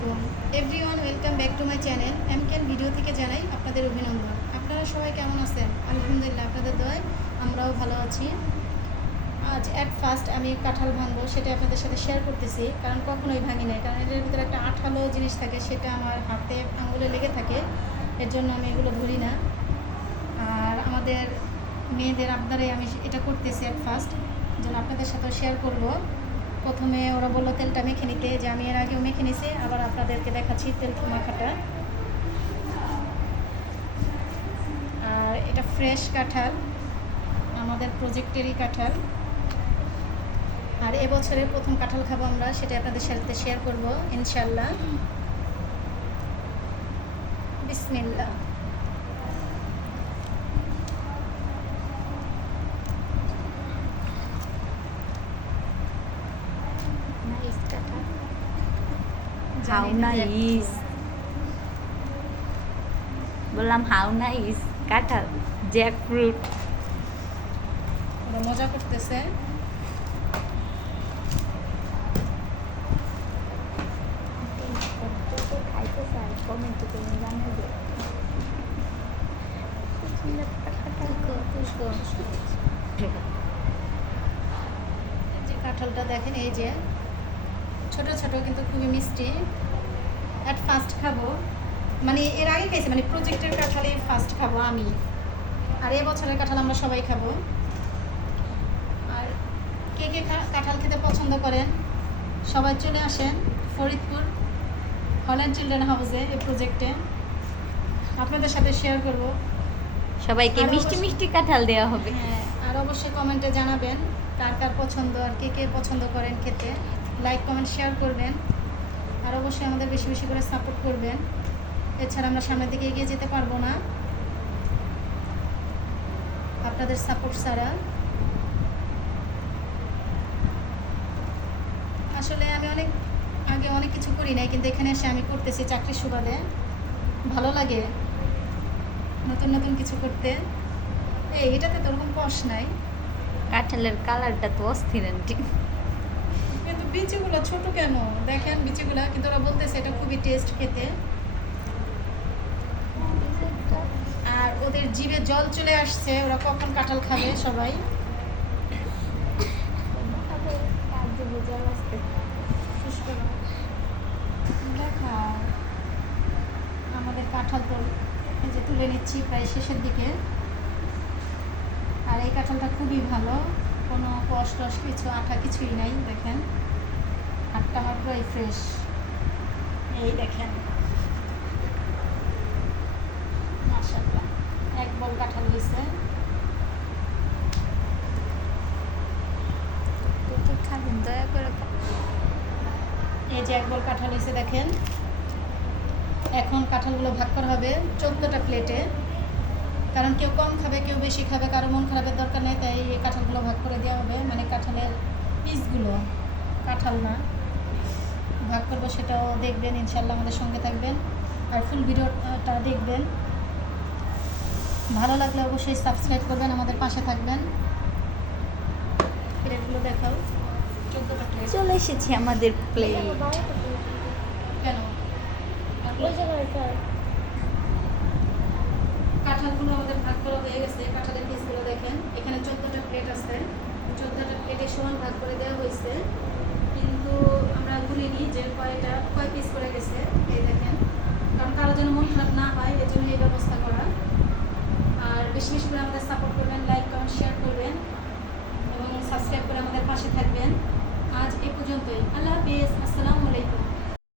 আলাইকুম everyone, welcome back to my channel এমকেন video থেকে জানাই আপনাদের অভিনন্দন। আপনারা সবাই কেমন আছেন? আলহামদুলিল্লাহ, আপনাদের দয়ায় আমরাও ভালো আছি। আজ অ্যাট ফার্স্ট আমি কাঁঠাল ভাঙবো, সেটা আপনাদের সাথে শেয়ার করতেছি, কারণ কখনোই ভাঙি নাই, কারণ এটার ভিতরে একটা আঠালো জিনিস থাকে, সেটা আমার হাতে আঙুলে লেগে থাকে, এর জন্য আমি এগুলো ধরি না। আর আমাদের মেয়েদের আবদারে আমি এটা করতেছি অ্যাট ফার্স্ট, যেন আপনাদের সাথেও শেয়ার করব। প্রথমে ওরা বললো তেলটা মেখে নিতে, যে আমি এর আগেও মেখে নিছি, আবার আপনাদেরকে দেখাচ্ছি তেল মাখাটা। আর এটা ফ্রেশ কাঁঠাল, আমাদের প্রজেক্টেরই কাঁঠাল। আর এবছরের প্রথম কাঁঠাল খাবো আমরা, সেটা আপনাদের সাথে শেয়ার করব ইনশাল্লাহ। বিসমিল্লাহ। হাউ নাইস, বললাম হাউ নাইস কাঁঠাল জ্যাক ফ্রুট। ওরা মজা করতেছে। খাইতে চাই কমেন্টে তুমি জানাবে। যে কাঁঠালটা দেখেন, এই যে ছোট ছোট কিন্তু খুবই মিষ্টি। অ্যাট ফার্স্ট খাবো, মানে এর আগে খাইছি, মানে প্রজেক্টের কাঁঠালই ফার্স্ট খাবো আমি। আর এবছরের কাঁঠাল আমরা সবাই খাবো। আর কে কে কাঁঠাল খেতে পছন্দ করেন সবাই চলে আসেন ফরিদপুর হল্যান্ড চিলড্রেন হাউসে, এই প্রজেক্টে আপনাদের সাথে শেয়ার করব। সবাইকে মিষ্টি মিষ্টি কাঁঠাল দেওয়া হবে। হ্যাঁ, আর অবশ্যই কমেন্টে জানাবেন কার কার পছন্দ, আর কে কে পছন্দ করেন খেতে। লাইক কমেন্ট শেয়ার করবেন, আর অবশ্যই আমাদের বেশি বেশি করে সাপোর্ট করবেন। এছাড়া আমরা সামনের দিকে এগিয়ে যেতে পারবো না আপনাদের সাপোর্ট ছাড়া। আসলে আমি আগে অনেক কিছু করি নাই, কিন্তু এখানে এসে আমি করতেছি চাকরির সুবাদে। ভালো লাগে নতুন নতুন কিছু করতে। এটাতে তো ওরকম কষ নাই, কাঁঠালের কালারটা তো অস্থির আন্টি। কিন্তু বিচিগুলো ছোট কেন দেখেন, বিচিগুলো কিন্তু ওরা বলতেছে এটা খুবই টেস্ট খেতে। আর ওদের জিভে জল চলে আসছে, ওরা কখন কাঁঠাল খাবে সবাই। দেখাও, আমাদের কাঁঠাল তো এই যে তুলে নিচ্ছি প্রায় শেষের দিকে। আর এই কাঁঠালটা খুবই ভালো, কোনো কষ টস কিছু আঠা কিছুই নাই। দেখেন হাতটা আমার পুরাই ফ্রেশ। এই দেখেন মাশাআল্লাহ, এক বল কাঁঠাল হয়েছে। খাবেন দয়া করে। এই যে এক বল কাঁঠাল হয়েছে দেখেন। এখন কাঁঠালগুলো ভাগ করা হবে 14টা প্লেটে, কারণ কেউ কম খাবে কেউ বেশি খাবে, কারো মন খারাপের দরকার নেই, তাই এই কাঁঠালগুলো ভাগ করে দেওয়া হবে। মানে কাঁঠালের পিসগুলো, কাঁঠাল না, ভাগ করবো, সেটাও দেখবেন ইনশাল্লাহ, আমাদের সঙ্গে থাকবেন আর ফুল ভিডিওটা দেখবেন। ভালো লাগলে অবশ্যই সাবস্ক্রাইব করবেন, আমাদের পাশে থাকবেন। প্লেটগুলো দেখাও, 14টা প্লেট চলে এসেছি আমাদের প্লেট। কেন কাঁঠালগুলো আমাদের ভাগ করা হয়ে গেছে। কাঁঠালের পিসগুলো দেখেন, এখানে 14টা প্লেট আছে, 14টা প্লেটে সমান ভাগ করে দেওয়া হয়েছে, কিন্তু আমরা গুলিনি যে কয় পিস